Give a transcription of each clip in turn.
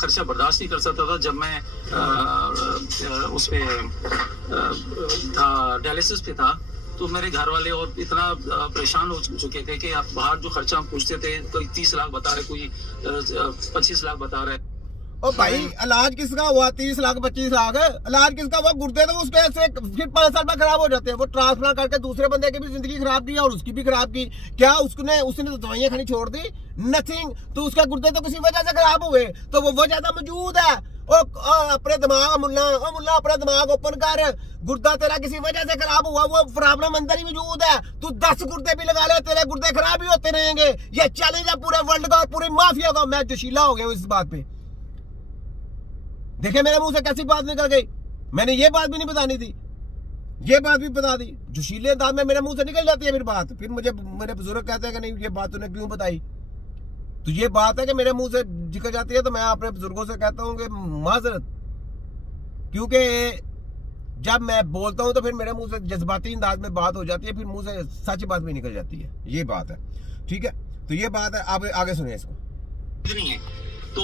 खर्चा बर्दाश्त नहीं कर सकता था। जब मैं उस पे था, डायलिसिस पे था, तो मेरे घर वाले और इतना परेशान हो चुके थे कि आप बाहर जो खर्चा हम पूछते थे, कोई 30 लाख बता रहे, कोई 25 लाख बता रहे। ओ भाई इलाज किसका हुआ? 30 लाख 25 लाख इलाज किसका हुआ? गुर्दे तो उसके ऐसे फिर 5 साल में खराब हो जाते हैं। वो ट्रांसप्लांट करके दूसरे बंदे की भी जिंदगी खराब की और उसकी भी खराब की। क्या उसने तो दवाइयां खानी छोड़ दी? नथिंग। तो उसके गुर्दे तो किसी वजह से खराब हुए, तो वो वजह तो मौजूद है। अपने दिमाग मुल्ला अपना दिमाग ओपन कर। गुर्दा तेरा किसी वजह से खराब हुआ, वो प्रॉब्लम अंदर ही मौजूद है। तू 10 गुर्दे भी लगा ले, तेरे गुर्दे खराब ही होते रहेंगे। ये चैलेंज है पूरे वर्ल्ड का और पूरी माफिया का। मैं जोशीला हो गया हूँ इस बात पे। देखे मेरे मुंह से कैसी बात निकल गई। मैंने ये बात भी नहीं बतानी थी, ये बात भी बता दी। जोशीले अंदाज में मेरे मुंह से निकल जाती है फिर बात। फिर मुझे मेरे बुजुर्ग कहते हैं कि नहीं ये बात तूने क्यों बताई। तो ये बात है कि मेरे मुंह से निकल जाती है, तो मैं अपने बुजुर्गों से कहता हूँ कि माजरत, क्योंकि जब मैं बोलता हूँ तो फिर मेरे मुंह से जज्बाती अंदाज में बात हो जाती है, फिर मुंह से सच बात भी निकल जाती है। ये बात है, ठीक है। तो ये बात है, आप आगे सुनिए इसको। नहीं है तो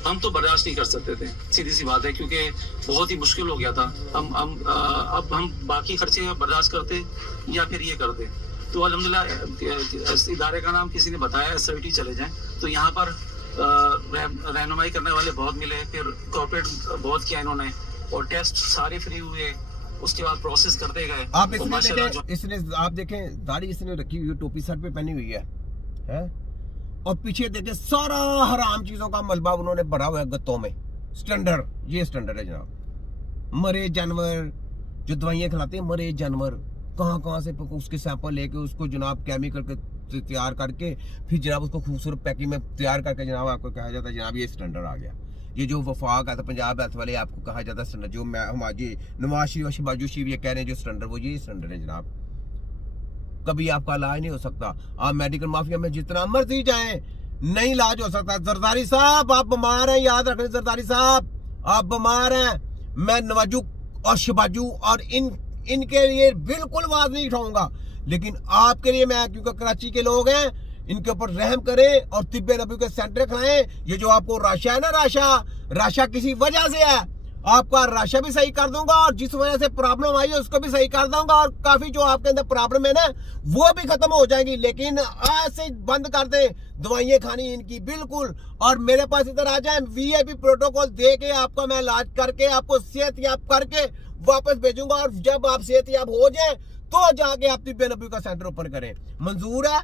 हम तो बर्दाश्त नहीं कर सकते थे, सीधी सी बात है, क्योंकि बहुत ही मुश्किल हो गया था। अब हम बाकी खर्चे बर्दाश्त करते या फिर ये करते। तो अल्हम्दुलिल्लाह इस इदारे का नाम किसी ने बताया, SIT चले जाएं। तो यहाँ पर रहनुमाई करने वाले बहुत मिले, फिर कॉर्पोरेट बहुत किया इन्होंने, और टेस्ट सारे फ्री हुए। उसके बाद प्रोसेस करते गए। आप इसने आप देखें, दाढ़ी इसने रखी हुई है, टोपी सर पे पहनी हुई है? और पीछे देखे सारा हराम चीजों का मलबा उन्होंने भरा हुआ है गत्तों में। स्टैंडर्ड, ये स्टैंडर्ड है जनाब। मरे जानवर जो दवाइयां खिलाते हैं, मरे जानवर कहाँ से उसके सैंपल लेके उसको जनाब केमिकल के तैयार करके फिर जनाब उसको खूबसूरत पैकिंग में तैयार करके जनाब आपको कहा जाता है जनाब ये स्टैंडर्ड आ गया। ये जो वफाक आता पंजाब हेल्थ वाले आपको कहा जाता है स्टैंडर्ड, जो मैं हमारी नवाज शरीफ शहबाज शरीफ ये कह रहे हैं जो स्टैंडर्ड, वो ये स्टैंडर्ड है जनाब। कभी आपका इलाज नहीं हो सकता। आप मेडिकल माफिया में जितना मर्जी जाएं, नहीं इलाज हो सकता। जरदारी साहब आप बीमार हैं, याद रखें जरदारी साहब आप बीमार हैं। मैं नवाजू और शबाजू और इनके लिए बिल्कुल आवाज नहीं उठाऊंगा, लेकिन आपके लिए मैं, क्योंकि कराची के लोग हैं, इनके ऊपर रहम करें और तिब्बे नबी के सेंटर खिलाएं। ये जो आपको राशा है ना, राशा किसी वजह से है। आपका राशा भी सही कर दूंगा और जिस वजह से प्रॉब्लम आई है उसको भी सही कर दूंगा, और काफी जो आपके अंदर प्रॉब्लम है ना वो भी खत्म हो जाएगी। लेकिन ऐसे बंद कर दे दवाइयां खानी इनकी बिल्कुल, और मेरे पास इधर आ जाए, VIP प्रोटोकॉल दे के आपका मैं इलाज करके आपको सेहतयाब करके वापस भेजूंगा। और जब आप सेहतयाब हो जाए तो जाके आप तिब्बे नबी का सेंटर ओपन करें। मंजूर है,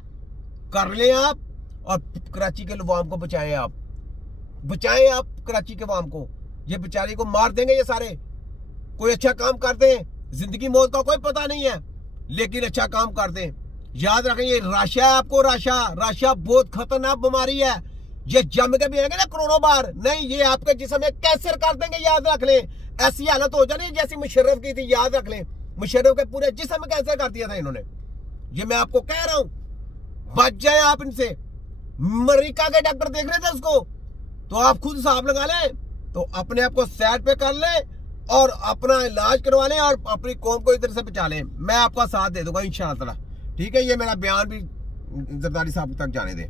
कर ले आप, और कराची के अवाम को बचाएं। आप कराची के अवाम को। ये बेचारी को मार देंगे ये सारे। कोई अच्छा काम कर दें, जिंदगी मौत का कोई पता नहीं है, लेकिन अच्छा काम कर दें। याद रखें ये राशा है आपको, राशा बहुत खतरनाक बीमारी है। ये जम के भी आएंगे ना करोड़ों बार, नहीं ये आपके जिस्म में कैंसर कर देंगे। याद रख लें, ऐसी हालत हो जानी जैसी मुशर्रफ की थी। याद रख लें, मुशर्रफ के पूरे जिस्म में कैंसर कर दिया था इन्होंने। ये मैं आपको कह रहा हूं, बच जाए आप इनसे। अमेरिका के डॉक्टर देख रहे थे उसको, तो आप खुद हिसाब लगा लें। तो अपने आप को साइड पे कर लें और अपना इलाज करवा लें और अपनी कौम को इधर से बचा लें। मैं आपका साथ दे दूंगा इंशाअल्लाह, ठीक है। ये मेरा बयान भी जरदारी साहब तक जाने दें।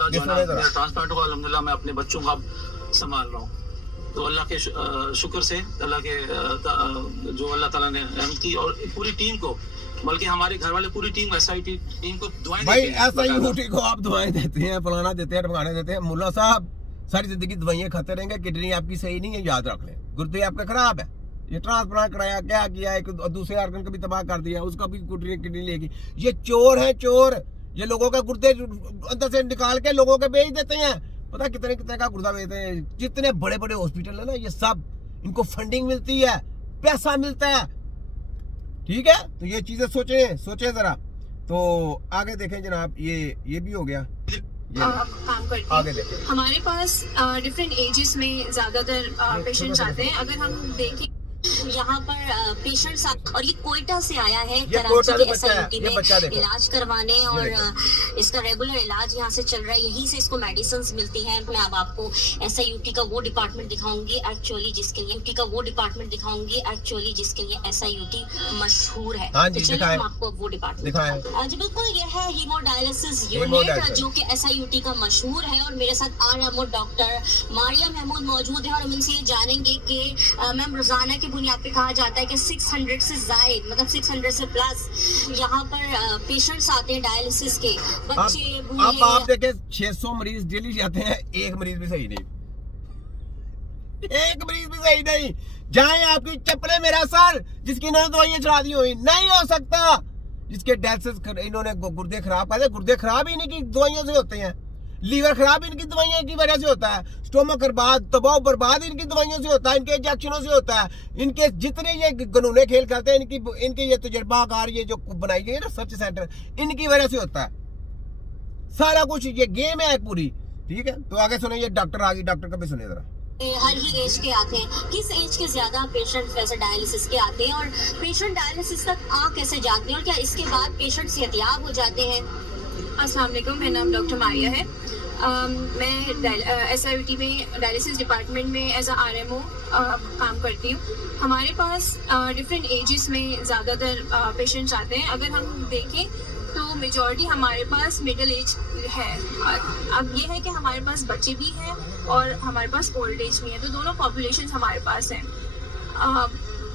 ट्रांसप्लांट को अल्हम्दुलिल्लाह मैं अपने बच्चों का संभाल रहा हूँ। तो अल्लाह के शुक्र से, अल्लाह के जो अल्लाह ताला ने रहमत की, और पूरी टीम को, बल्कि हमारे घर वाले पूरी टीम SIT टीम को दुआएं भाई। SIT को आप दुआएं देते हैं, फलाना देते हैं, ढमकाने देते हैं। मुल्ला साहब सारी जिंदगी दवाइयां खाते रहेंगे, किडनी आपकी सही नहीं है, याद रख लें। गुर्दे आपके खराब है, ये ट्रांसप्लांट कराया, क्या किया, एक दूसरे ऑर्गन को भी तबाह कर दिया, उसका भी किडनी लेगी। ये चोर है, चोर। ये लोगों का गुर्दे अंदर से निकाल के लोगों के बेच देते हैं। पता कितने का गुर्दा बेचते हैं। जितने बड़े बड़े हॉस्पिटल है ना, ये सब इनको फंडिंग मिलती है, पैसा मिलता है, ठीक है। तो ये चीजें सोचे जरा। तो आगे देखें जनाब, ये भी हो गया। काम करते हैं। हमारे पास डिफरेंट एजेस में ज्यादातर पेशेंट्स आते हैं। अगर हम देखें यहाँ पर पेशेंट्स और ये कोयटा से आया है कोयटा कराची से के बच्चा है, SIUT ये बच्चा में देखो। इलाज करवाने ये और देखो। इसका रेगुलर इलाज यहाँ से चल रहा है, यहीं से इसको मेडिसिन मिलती हैं। मैं अब आपको SIUT का वो डिपार्टमेंट दिखाऊंगी एक्चुअली जिसके लिए MT का वो डिपार्टमेंट दिखाऊंगी एक्चुअली जिसके लिए SIUT मशहूर है। हाँ जी, तो चलिए दिखाएं। हम आपको वो डिपार्टमेंट दिखाएं। जी बिल्कुल, ये है हीमोडायलिसिस यूनिट हीमोडायलिसिस। जो कि SIUT का मशहूर है और मेरे साथ RMO डॉक्टर मारिया महमूद मौजूद है और हम इनसे ये जानेंगे कि मैम रोजाना की बुनियाद पे कहा जाता है कि 600 से जायद मतलब 600 से प्लस यहाँ पर पेशेंट्स आते हैं डायलिसिस के, बच्चे अब आप बूढ़े। देखें 600 मरीज डेली जाते हैं, एक मरीज भी सही नहीं, एक मरीज भी सही नहीं। जाए आपकी चप्पलें मेरा सर, जिसकी इन्होंने दवाइयां चढ़ा दी हुई, नहीं हो सकता। जिसके डायलिसिस इन्होंने गुर्दे खराब कर, गुर्दे खराब ही इन्हीं की दवाइयों से होते हैं, लीवर खराब इनकी दवाइयों की वजह से होता है, स्टोमक बर्बाद तबाह बर्बाद इनकी दवाइयों से होता है, इनके इंजेक्शनों से होता है। इनके जितने ये गनूने खेल करते हैं, इनके ये तजुर्बाकार ये जो बनाई गई है ना रिसर्च सेंटर, इनकी वजह से होता है सारा कुछ। ये गेम है पूरी, ठीक है। तो आगे सुनिए, ये डॉक्टर आ गई, डॉक्टर का भी सुनिए जरा। हर ही एज के आते हैं, किस एज के ज्यादा पेशेंट वैसे डायलिसिस के आते हैं और पेशेंट डायलिसिस तक आ कैसे जाते हैं और क्या इसके बाद पेशेंट सेहतियाब हो जाते हैं? अस्सलाम वालेकुम, मेरा नाम डॉक्टर मारिया है। मैं SIUT में डायलिसिस डिपार्टमेंट में एज अ RMO काम करती हूँ। हमारे पास डिफरेंट एजेस में ज़्यादातर पेशेंट्स आते हैं। अगर हम देखें तो मेजॉरिटी हमारे पास मिडिल एज है। अब ये है कि हमारे पास बच्चे भी हैं और हमारे पास ओल्ड एज भी है, तो दोनों पॉपुलेशन हमारे पास हैं।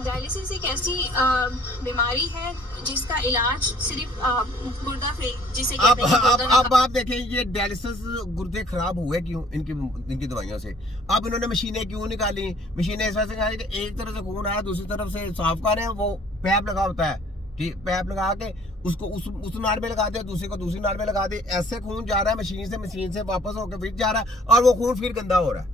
डायलिसिस एक ऐसी बीमारी है जिसका इलाज सिर्फ गुर्दा फेल जिसे कहते हैं गुर्दा अब आप देखें, ये डायलिसिस गुर्दे खराब हुए क्यों इनकी दवाइयों से। अब इन्होंने मशीनें क्यों निकाली? मशीनें इस वजह से निकाली कि एक तरफ से खून आ रहा है, दूसरी तरफ से साफ कर रहे हैं, वो पैप लगा होता है, ठीक, पैप लगा के उसको उस नाड़ में लगा दे, दूसरे को दूसरी नाड़ में लगा दे, ऐसे खून जा रहा है मशीन से वापस होकर फिर जा रहा है और वो खून फिर गंदा हो रहा है,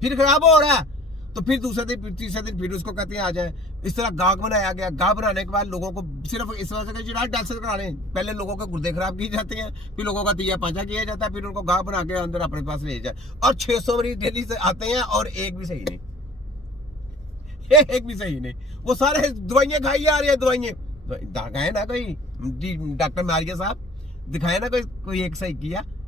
फिर खराब हो रहा है। तो फिर दूसरे दिन फिर तीसरे दिन फिर उसको कहते हैं आ जाए। इस तरह गाग बनाया गया। गाग बनाने के बाद लोगों को सिर्फ इस वजह से डायलिसिस कराने, पहले लोगों के गुर्दे खराब किए जाते हैं, फिर लोगों का तिया पांचा किया जाता है, फिर उनको गाग बना के अंदर अपने पास ले जाए। और 600 मरीज डेली से आते हैं और एक भी सही नहीं, एक भी सही नहीं। वो सारे दवाइयां खाई जा रही है, दवाइयां दिखाए ना कोई, डॉक्टर मारिया साहब दिखाए ना कोई एक सही किया।